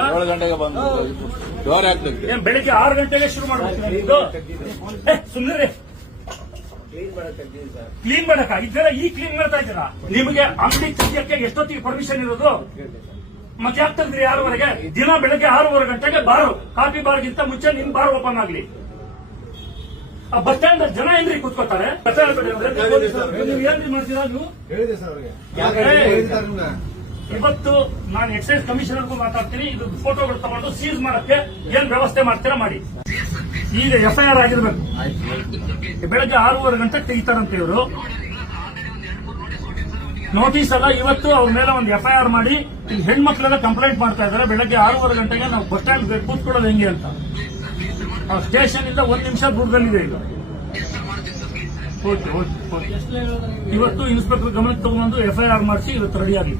7 ಗಂಟೆಗೆ ಬಂದು ಡೋರ್ ಹಾಕ್ತದೆ. ಬೆಳಿಗ್ಗೆ 6 ಗಂಟೆಗೆ ಶುರು ಮಾಡ್ಬೇಕು ಇದು. ಸುಮ್ಮನೆ ಕ್ಲೀನ್ ಮಾಡಕ ಇದ್ದೆಲ್ಲ ಈ ಕ್ಲೀನ್ ಮಾಡ್ತಾ ಇದ್ದೀರಾ? ನಿಮಗೆ ಅಂಗಡಿ ತೆಗಿಯಕ್ಕೆ ಎಷ್ಟೊತ್ತಿಗೆ ಪರ್ಮಿಷನ್ ಇರೋದು? ಮತ್ತೆ ಯಾಕೆ ತೆಗ್ದ್ರಿ 6ವರೆಗೆ? ದಿನ ಬೆಳಗ್ಗೆ 6:30 ಗಂಟೆಗೆ ಬಾರು, ಕಾಫಿ ಬಾರ್ಗಿಂತ ಮುಂಚೆ ನಿಮ್ ಬಾರ್ ಓಪನ್ ಆಗ್ಲಿ. ಬಸ್ ಸ್ಟ್ಯಾಂಡ್ ಜನ ಏನ್ರಿ ಕೂತ್ಕೋತಾರೆ? ನೀವು ಏನ್ರಿ ಮಾಡ್ತೀರಾ? ನೀವು ಇವತ್ತು ನಾನು ಎಕ್ಸೈಸ್ ಕಮಿಷನರ್ಗೂ ಮಾತಾಡ್ತೀನಿ. ಇದು ಫೋಟೋಗಳು ತಗೊಂಡು ಸೀಸ್ ಮಾಡಕ್ಕೆ ಏನ್ ವ್ಯವಸ್ಥೆ ಮಾಡ್ತೀರಾ ಮಾಡಿ. ಈಗ FIR ಆಗಿರ್ಬೇಕು. ಬೆಳಗ್ಗೆ 6:30 ಗಂಟೆಗೆ ತೆಗಿತಾರಂತೆ ಇವರು. ನೋಟಿಸ್ ಅಲ್ಲ, ಇವತ್ತು ಅವ್ರ ಮೇಲೆ ಒಂದು FIR ಮಾಡಿ ಈಗ ಹೆಣ್ಮಕ್ಳೆಲ್ಲ ಕಂಪ್ಲೇಂಟ್ ಮಾಡ್ತಾ ಇದ್ದಾರೆ. ಬೆಳಗ್ಗೆ 6:30 ಗಂಟೆಗೆ ನಾವು ಬಸ್ ಸ್ಟ್ಯಾಂಡ್ ಕೂತ್ಕೊಳ್ಳೋದು ಹೆಂಗೆ ಅಂತ. ಸ್ಟೇಷನ್ ಇಂದ 1 ನಿಮಿಷ ದೂರದಲ್ಲಿದೆ ಈಗ. ಓಕೆ. ಇವತ್ತು ಇನ್ಸ್ಪೆಕ್ಟರ್ ಗಮನಕ್ಕೆ ತಗೊಂಡು FIR ಮಾಡಿಸಿ ಇವತ್ತು ರೆಡಿ ಆಗಲಿ.